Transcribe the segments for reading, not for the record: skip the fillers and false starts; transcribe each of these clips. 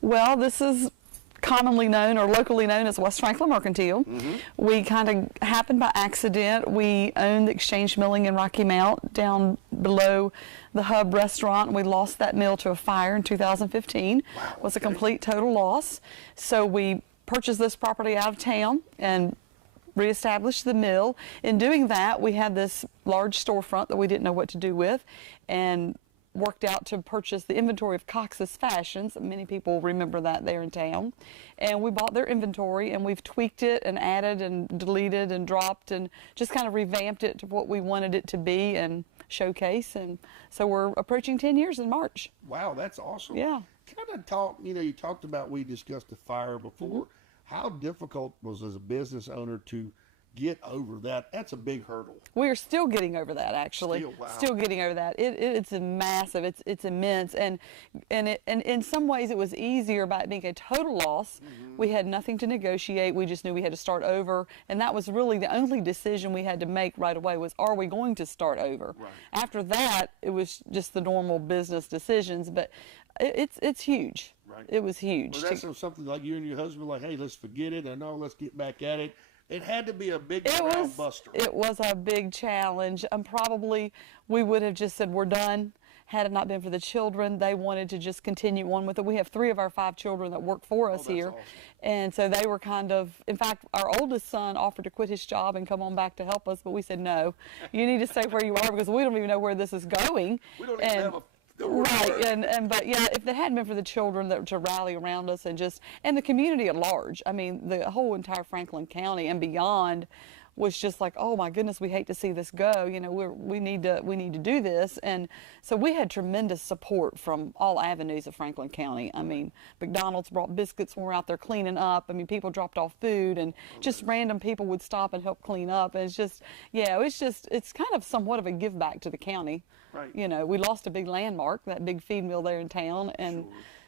Well, this is commonly known or locally known as West Franklin Mercantile. We kind of happened by accident. We owned the Exchange Milling in Rocky Mount down below the Hub restaurant. We lost that mill to a fire in 2015. Wow, It was a complete total loss. So we purchased this property out of town and reestablished the mill. In doing that, we had this large storefront that we didn't know what to do with, and worked out to purchase the inventory of Cox's Fashions. Many people remember that there in town. And we bought their inventory, and we've tweaked it and added and deleted and dropped and just kind of revamped it to what we wanted it to be and showcase. And so we're approaching 10 years in March. Wow, that's awesome. Yeah. Kind of talk, you talked about, we discussed the fire before. How difficult was as a business owner to get over that? That's a big hurdle. We are still getting over that, actually. Still, wow. Still getting over that. It's a massive. It's immense, and in some ways it was easier by it being a total loss. We had nothing to negotiate. We just knew we had to start over, and that was really the only decision we had to make right away was, are we going to start over? Right. After that, it was just the normal business decisions, but it's huge. Right. It was huge. Well, that's something like you and your husband like, hey, let's forget it, and no, let's get back at it. It had to be a big morale buster. It was a big challenge. Probably we would have just said we're done had it not been for the children. They wanted to just continue on with it. We have 3 of our 5 children that work for us here. Awesome. And so they were kind of, in fact, our oldest son offered to quit his job and come on back to help us, but we said, no, you need to stay where you are because we don't even know where this is going. We don't even have a right, but yeah, if it hadn't been for the children that to rally around us and the community at large, I mean, the whole entire Franklin County and beyond was just like, oh my goodness, we hate to see this go. We need to do this, and so we had tremendous support from all avenues of Franklin County. I mean, McDonald's brought biscuits when we were out there cleaning up. I mean, people dropped off food, and just random people would stop and help clean up. And it's just, yeah, it's kind of somewhat of a give back to the county. Right. We lost a big landmark, that big feed mill there in town, and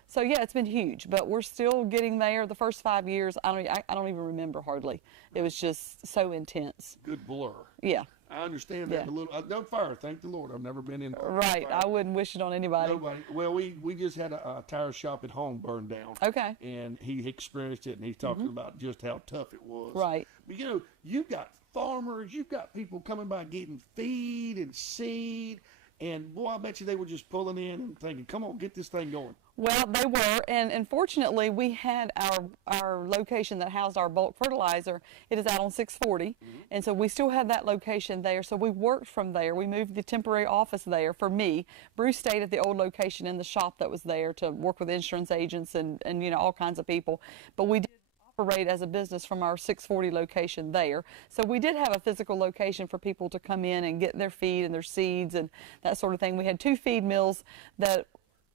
so yeah, it's been huge, but we're still getting there. The first 5 years, I don't even remember hardly. It was just so intense. Good blur. Yeah. I understand that a little. No fire, thank the Lord. I've never been in. Right. Fire. I wouldn't wish it on anybody. Nobody. Well, we just had a tire shop at home burned down. Okay. And he experienced it, and he's talking about just how tough it was. Right. But you've got farmers, you've got people coming by getting feed and seed. And boy, I bet you they were just pulling in and thinking, come on, get this thing going. Well, they were, and fortunately, we had our location that housed our bulk fertilizer. It is out on 640, and so we still have that location there. So we worked from there. We moved the temporary office there for me. Bruce stayed at the old location in the shop that was there to work with insurance agents and all kinds of people. But we did operate as a business from our 640 location there. So we did have a physical location for people to come in and get their feed and their seeds and that sort of thing. We had 2 feed mills that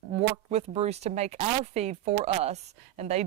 worked with Bruce to make our feed for us, and they